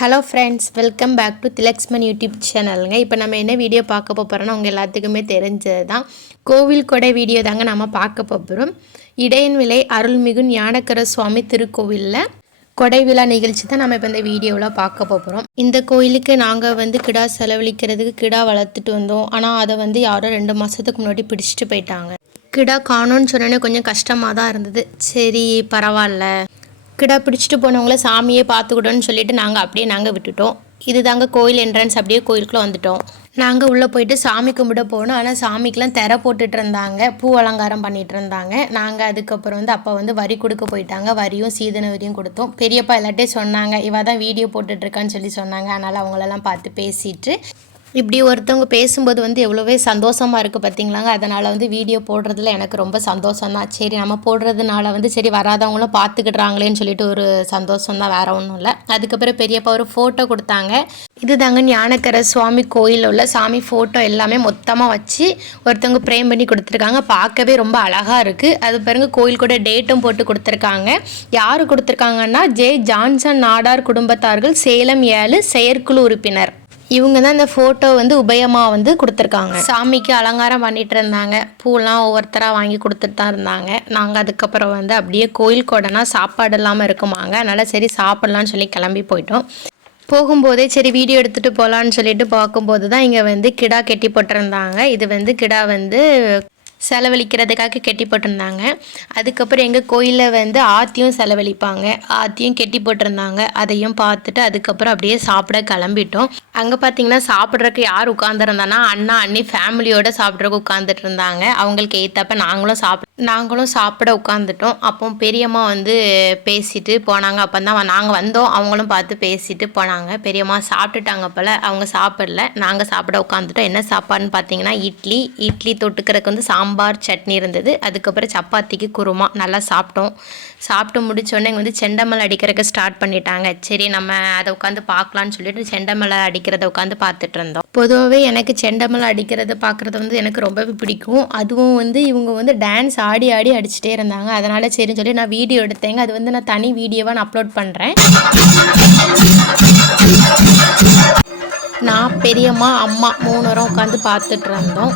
Hello friends, welcome back to Thilakshman YouTube சேனலுங்க. இப்போ நம்ம என்ன வீடியோ பார்க்க போகிறோன்னா உங்கள் எல்லாத்துக்குமே தெரிஞ்சது தான். கோவில் கொடை வீடியோ தாங்க நம்ம பார்க்க போகிறோம். இடையன்விளை அருள்மிகு ஞானக்கர சுவாமி திருக்கோவிலில் கொடை விழா நிகழ்ச்சி தான் நம்ம இப்போ இந்த வீடியோவில் பார்க்க போகிறோம். இந்த கோயிலுக்கு நாங்கள் கிடா செலவழிக்கிறதுக்கு கிடா வளர்த்துட்டு வந்தோம். ஆனால் அதை யாரோ 2 மாதத்துக்கு முன்னாடி பிடிச்சிட்டு போயிட்டாங்க. கிடா காணோன்னு சொன்னோன்னே கொஞ்சம் கஷ்டமாக தான் இருந்தது. சரி பரவாயில்ல, கிடா பிடிச்சிட்டு போனவங்கள சாமியே பார்த்துக்கிட்டோன்னு சொல்லிட்டு நாங்கள் விட்டுட்டோம். இது தாங்க கோயில் என்ட்ரன்ஸ். அப்படியே கோயிலுக்குள்ளே வந்துட்டோம். நாங்கள் உள்ளே போயிட்டு சாமி கும்பிட போனோம். ஆனால் சாமிக்கெலாம் திரை போட்டுட்டு இருந்தாங்க, பூ அலங்காரம் பண்ணிகிட்டு இருந்தாங்க. நாங்கள் அதுக்கப்புறம் அப்போ வரி கொடுக்க போயிட்டாங்க. வரியும் சீதன வரியும் கொடுத்தோம். பெரியப்பா எல்லாட்டையும் சொன்னாங்க, இவ தான் வீடியோ போட்டுட்ருக்கான்னு சொல்லி சொன்னாங்க. அதனால் அவங்களெல்லாம் பார்த்து பேசிட்டு இப்படி ஒருத்தவங்க பேசும்போது எவ்வளோவே சந்தோஷமாக இருக்குது பார்த்தீங்களாங்க. அதனால் வீடியோ போடுறதுல எனக்கு ரொம்ப சந்தோஷம்தான். சரி நம்ம போடுறதுனால சரி வராதவங்களும் பார்த்துக்கிட்றாங்களேன்னு சொல்லிட்டு ஒரு சந்தோஷம்தான், வேறு ஒன்றும் இல்லை. அதுக்கப்புறம் பெரியப்பா ஒரு ஃபோட்டோ கொடுத்தாங்க. இது தாங்க ஞானக்கர சுவாமி கோயிலில் உள்ள சாமி ஃபோட்டோ எல்லாமே மொத்தமாக வச்சு ஒருத்தவங்க ஃப்ரேம் பண்ணி கொடுத்துருக்காங்க. பார்க்கவே ரொம்ப அழகாக இருக்குது. அது பாருங்க கோயில் கூட டேட்டும் போட்டு கொடுத்துருக்காங்க. யார் கொடுத்துருக்காங்கன்னா ஜே ஜான்சன் நாடார் குடும்பத்தார்கள், சேலம் 7 செயற்குழு உறுப்பினர். இவங்க தான் இந்த ஃபோட்டோ உபயமாக கொடுத்துருக்காங்க. சாமிக்கு அலங்காரம் பண்ணிகிட்டு இருந்தாங்க. பூலாம் ஒவ்வொருத்தராக வாங்கி கொடுத்துட்டு தான் இருந்தாங்க. நாங்கள் அதுக்கப்புறம் அப்படியே கோயில் கொடைனா சாப்பாடு இல்லாமல் இருக்குமாங்க. அதனால் சரி சாப்பிட்லான்னு சொல்லி கிளம்பி போயிட்டோம். போகும்போதே சரி வீடியோ எடுத்துகிட்டு போகலான்னு சொல்லிட்டு பார்க்கும்போது தான் இங்கே கிடா கெட்டி போட்டிருந்தாங்க. இது கிடா செலவழிக்கிறதுக்காக கெட்டி போட்டிருந்தாங்க. அதுக்கப்புறம் எங்கள் கோயிலில் ஆத்தியும் செலவழிப்பாங்க. ஆத்தியும் கெட்டி போட்டிருந்தாங்க. அதையும் பார்த்துட்டு அதுக்கப்புறம் அப்படியே சாப்பிட கிளம்பிட்டோம். அங்கே பார்த்தீங்கன்னா சாப்பிட்றதுக்கு யார் உட்காந்துருந்தானா அண்ணா அண்ணி ஃபேமிலியோடு சாப்பிட்றதுக்கு உட்காந்துட்டு இருந்தாங்க. அவங்களுக்கு ஏற்றப்ப நாங்களும் சாப்பிட உட்காந்துட்டோம். அப்போ பெரியம்மா பேசிட்டு போனாங்க. அப்போ தான் நாங்கள் வந்தோம். அவங்களும் பார்த்து பேசிட்டு போனாங்க. பெரியம்மா சாப்பிட்டுட்டாங்க போல், அவங்க சாப்பிடல. நாங்கள் சாப்பிட உட்காந்துட்டோம். என்ன சாப்பாடுன்னு பார்த்தீங்கன்னா இட்லி தொட்டுக்கிறதுக்கு சாம்பார் சட்னி இருந்தது. அதுக்கப்புறம் சப்பாத்திக்கு குருமா. நல்லா சாப்பிட்டு முடிச்சோடனே இங்கே செண்டமலை அடிக்கிறதுக்கு ஸ்டார்ட் பண்ணிட்டாங்க. சரி நம்ம அதை உட்காந்து பார்க்கலான்னு சொல்லிட்டு செண்டமலை அடிக்கிறத உட்காந்து பார்த்துட்டு இருந்தோம். பொதுவாகவே எனக்கு செண்டமலை அடிக்கிறத பார்க்குறது எனக்கு ரொம்பவே பிடிக்கும். அதுவும் இவங்க டான்ஸ் ஆடி அடிச்சுட்டே இருந்தாங்க. அதனால் சரின்னு சொல்லி நான் வீடியோ எடுத்தேங்க. அது நான் தனி வீடியோவாக நான் அப்லோட் பண்ணுறேன். நான் பெரியம்மா அம்மா 3 பேரும் உட்காந்து பார்த்துட்டு இருந்தோம்.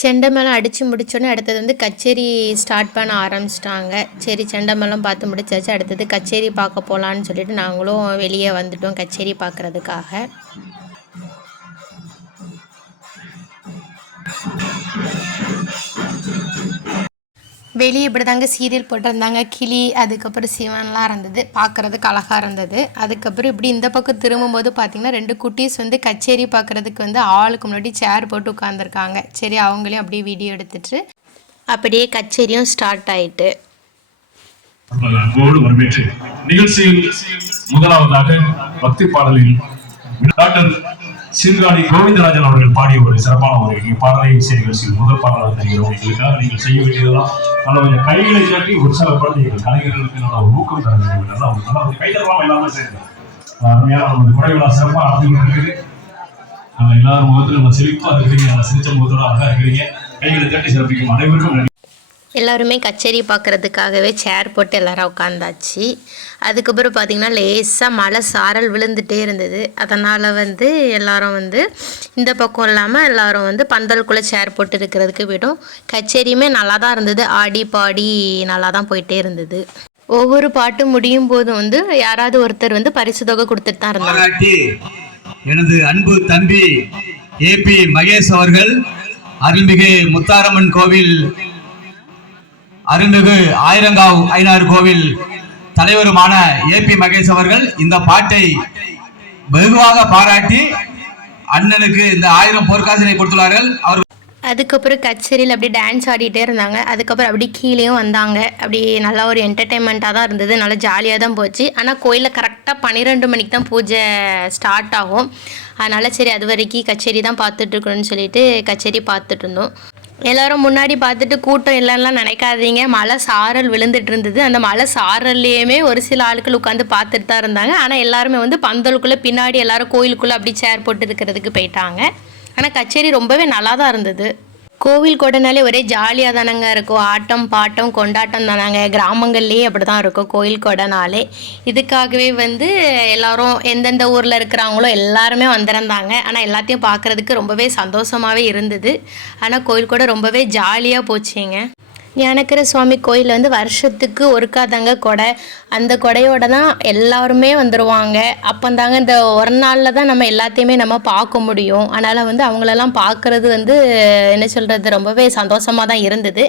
செண்டமேளம் அடித்து முடிச்சோன்னே அடுத்தது கச்சேரி ஸ்டார்ட் பண்ண ஆரம்பிச்சிட்டாங்க. சரி செண்டமேளம் பார்த்து முடிச்சாச்சு. அடுத்தது கச்சேரி பார்க்க போகலான்னு சொல்லிட்டு நாங்களும் வெளியே வந்துட்டோம் கச்சேரி பார்க்குறதுக்காக. வெளியே இப்படி தாங்க சீரியல் போட்டிருந்தாங்க. கிளி, அதுக்கப்புறம் சிவன்லாம் இருந்தது. பார்க்குறதுக்கு அழகாக இருந்தது. அதுக்கப்புறம் இப்படி இந்த பக்கம் திரும்பும்போது பார்த்திங்கன்னா 2 குட்டீஸ் கச்சேரி பார்க்குறதுக்கு ஆளுக்கு முன்னாடி சேர் போட்டு உட்காந்துருக்காங்க. சரி அவங்களையும் அப்படியே வீடியோ எடுத்துட்டு அப்படியே கச்சேரியும் ஸ்டார்ட் ஆயிட்டு நிகழ்ச்சியில் முதலாவதாக பக்தி பாடலில் டாக்டர் சீர்காழி கோவிந்தராஜன் அவர்கள் பாடிய ஒரு சிறப்பான ஒரு பாடலை இசை நிகழ்ச்சியில் முதல் பாடலாக தெரிகிறவங்களுக்காக நீங்கள் செய்ய வேண்டியதெல்லாம் நல்ல கொஞ்சம் கைகளை காட்டி உற்சாகப்படுத்தி எங்கள் கலைஞர்களுக்கு நல்ல ஒரு ஊக்கம் தர வேண்டும். நல்ல ஒரு கைதெல்லாம் எல்லாமே சேர்ந்து அருமையான ஒரு குறைவிழா சிறப்பாக நடந்து கொண்டிருக்கு. நம்ம எல்லாரும் முகத்தில் நம்ம செழிப்பாக இருக்கிறீங்க, நல்லா சிரிச்ச முகத்தோட அழகாக இருக்கிறீங்க. கைகளை தட்டி சிறப்பிக்கும் அனைவருக்கும் நன்றி. எல்லாருமே கச்சேரி பார்க்குறதுக்காகவே சேர் போட்டு எல்லோரும் உட்காந்தாச்சு. அதுக்கப்புறம் பார்த்திங்கன்னா லேசாக மழை சாரல் விழுந்துகிட்டே இருந்தது. அதனால் எல்லோரும் இந்த பக்கம் இல்லாமல் எல்லோரும் பந்தலுக்குள்ளே சேர் போட்டு இருக்கிறதுக்கு போய்ட்டோம். கச்சேரியுமே நல்லா தான் இருந்தது. ஆடி பாடி நல்லா தான் போயிட்டே இருந்தது. ஒவ்வொரு பாட்டு முடியும் போதும் யாராவது ஒருத்தர் பரிசு தொகை கொடுத்துட்டு தான் இருந்தாங்க. எனது அன்பு தம்பி AP மகேஷ் அவர்கள் அருள்மிகு முத்தாரம்மன் கோவில் அருள்மிகு ஆயிரங்காவ் ஐனார் கோவில் தலைவருமான AP மகேஷ் அவர்கள் இந்த பாட்டை வெகுவாக பாராட்டி அண்ணனுக்கு இந்த 1000 பொற்காசினை கொடுத்துள்ளார்கள். அதுக்கப்புறம் கச்சேரியில் அப்படி டான்ஸ் ஆடிட்டே இருந்தாங்க. அதுக்கப்புறம் அப்படி கீழேயும் வந்தாங்க. அப்படி நல்லா ஒரு என்டர்டெயின்மெண்ட்டாக தான் இருந்தது. நல்லா ஜாலியாக தான் போச்சு. ஆனால் கோயிலில் கரெக்டாக 12 மணிக்கு தான் பூஜை ஸ்டார்ட் ஆகும். அதனால் சரி அது வரைக்கும் கச்சேரி தான் பார்த்துட்ருக்கணும்னு சொல்லிட்டு கச்சேரி பார்த்துட்டு இருந்தோம். எல்லோரும் முன்னாடி பார்த்துட்டு கூட்டம் இல்லைன்னா நினைக்காதீங்க. மழை சாரல் விழுந்துட்டு இருந்தது. அந்த மழை சாரல்லையுமே ஒரு சில ஆட்கள் உட்காந்து பார்த்துட்டு தான் இருந்தாங்க. ஆனால் எல்லாருமே பந்தலுக்குள்ளே பின்னாடி எல்லோரும் கோயிலுக்குள்ளே அப்படி சேர் போட்டு இருக்கிறதுக்கு போயிட்டாங்க. ஆனால் கச்சேரி ரொம்பவே நல்லா தான் இருந்தது. கோவில் கொடைனாலே ஒரே ஜாலியாக தானங்க இருக்கும். ஆட்டம் பாட்டம் கொண்டாட்டம் தானாங்க. கிராமங்கள்லேயே அப்படி தான் இருக்கும் கோவில் கொடைனாலே. இதுக்காகவே வந்து எல்லோரும் எந்தெந்த ஊரில் இருக்கிறாங்களோ எல்லாருமே வந்திருந்தாங்க. ஆனால் எல்லாத்தையும் பார்க்குறதுக்கு ரொம்பவே சந்தோஷமாகவே இருந்தது. ஆனால் கோவில் கொடை ரொம்பவே ஜாலியாக போச்சுங்க. ஞானக்கர சுவாமி கோயில் வந்து வருஷத்துக்கு ஒருக்கா தாங்க கொடை. அந்த கொடையோட தான் எல்லாருமே வந்துடுவாங்க. அப்போந்தாங்க இந்த ஒரு நாளில் தான் நம்ம எல்லாத்தையுமே நம்ம பார்க்க முடியும். அதனால் வந்து அவங்களெல்லாம் பார்க்குறது வந்து என்ன சொல்கிறது, ரொம்பவே சந்தோஷமாக தான் இருந்தது.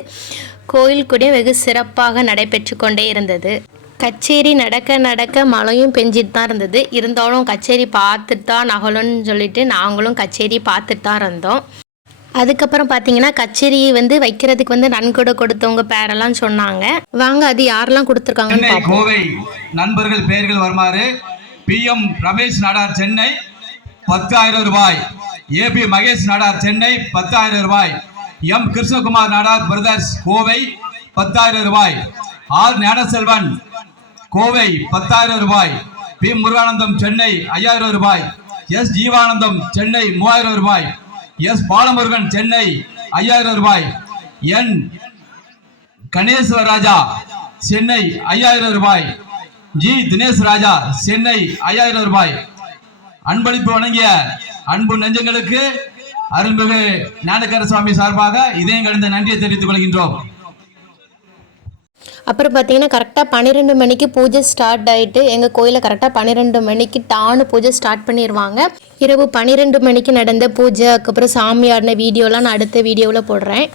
கோயில் கூட வெகு சிறப்பாக நடைபெற்று கொண்டே இருந்தது. கச்சேரி நடக்க நடக்க மழையும் பெஞ்சிட்டு தான் இருந்தது. இருந்தாலும் கச்சேரி பார்த்துட்டு தான் நகலும்னு சொல்லிட்டு நாங்களும் கச்சேரி பார்த்துட்டு தான் இருந்தோம். அதுக்கப்புறம் பார்த்தீங்கன்னா கச்சேரி வந்து வைக்கிறதுக்கு வந்து நன்கொடை கொடுத்தவங்க பேரெல்லாம் சொன்னாங்க. வாங்க அது யாரெல்லாம் கொடுத்துருக்காங்கன்னு பார்ப்போம். கோவை நண்பர்கள் பெயர்கள் வருமாறு: PM ரமேஷ் நாடார் சென்னை 10,000 ரூபாய், AP மகேஷ் நாடார் சென்னை 10,000 ரூபாய், M கிருஷ்ணகுமார் நாடார் பிரதர்ஸ் கோவை 10,000 ரூபாய், R ஞானசெல்வன் கோவை 10,000 ரூபாய், P முருகானந்தம் சென்னை 5,000 ரூபாய், S ஜீவானந்தம் சென்னை 3,000 ரூபாய், S பாலமுருகன் சென்னை 5,000 ரூபாய், N கணேஸ்வர ராஜா சென்னை 5,000 ரூபாய், G தினேஷ் ராஜா சென்னை 5,000 ரூபாய். அன்பளிப்பு வழங்கிய அன்பு நெஞ்சங்களுக்கு அருள்மிகு ஞானக்கர சுவாமி சார்பாக இதயம் கலந்த நன்றியை தெரிவித்துக் கொள்கின்றோம். அப்புறம் பார்த்தீங்கன்னா கரெக்டாக 12 மணிக்கு பூஜை ஸ்டார்ட் ஆகிட்டு எங்கள் கோயிலில் கரெக்டாக 12 மணிக்கு டானு பூஜை ஸ்டார்ட் பண்ணிடுவாங்க. இரவு 12 மணிக்கு நடந்த பூஜை, அதுக்கப்புறம் சாமி ஆடின வீடியோலாம் நான் அடுத்த வீடியோவில் போடுறேன்.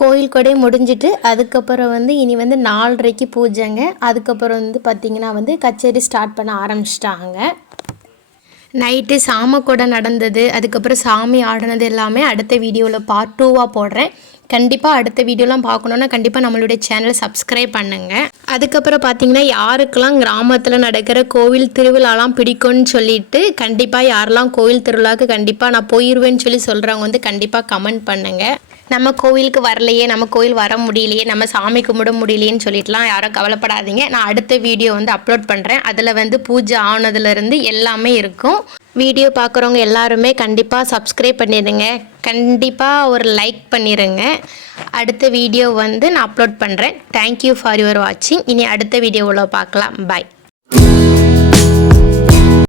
கோயில் கொடை முடிஞ்சிட்டு அதுக்கப்புறம் வந்து இனி வந்து 4:30க்கு பூஜைங்க. அதுக்கப்புறம் வந்து பார்த்திங்கன்னா வந்து கச்சேரி ஸ்டார்ட் பண்ண ஆரம்பிச்சிட்டாங்க. நைட்டு சாம கொடை நடந்தது, அதுக்கப்புறம் சாமி ஆடினது எல்லாமே அடுத்த வீடியோவில் பார்ட் 2வாக போடுறேன். கண்டிப்பாக அடுத்த வீடியோலாம் பார்க்கணுன்னா கண்டிப்பாக நம்மளுடைய சேனலை சப்ஸ்கிரைப் பண்ணுங்கள். அதுக்கப்புறம் பார்த்திங்கன்னா யாருக்கெல்லாம் கிராமத்தில் நடக்கிற கோவில் திருவிழாலாம் பிடிக்கும்னு சொல்லிட்டு கண்டிப்பாக யாரெல்லாம் கோவில் திருவிழாவுக்கு கண்டிப்பாக நான் போயிடுவேன்னு சொல்லி சொல்கிறவங்க வந்து கண்டிப்பாக கமெண்ட் பண்ணுங்கள். நம்ம கோவிலுக்கு வரலையே, நம்ம கோவில் வர முடியலையே, நம்ம சாமி கும்பிட முடியலையேன்னு சொல்லிட்டுலாம் யாரும் கவலைப்படாதீங்க. நான் அடுத்த வீடியோ வந்து அப்லோட் பண்ணுறேன். அதில் வந்து பூஜை ஆனதுலேருந்து எல்லாமே இருக்கும். வீடியோ பார்க்குறவங்க எல்லாருமே கண்டிப்பாக சப்ஸ்கிரைப் பண்ணிடுங்க, கண்டிப்பாக ஒரு லைக் பண்ணிடுங்க. அடுத்த வீடியோ வந்து நான் அப்லோட் பண்ணுறேன். தேங்க்யூ ஃபார் யுவர் வாட்சிங். இனி அடுத்த வீடியோவில் பார்க்கலாம். பாய்.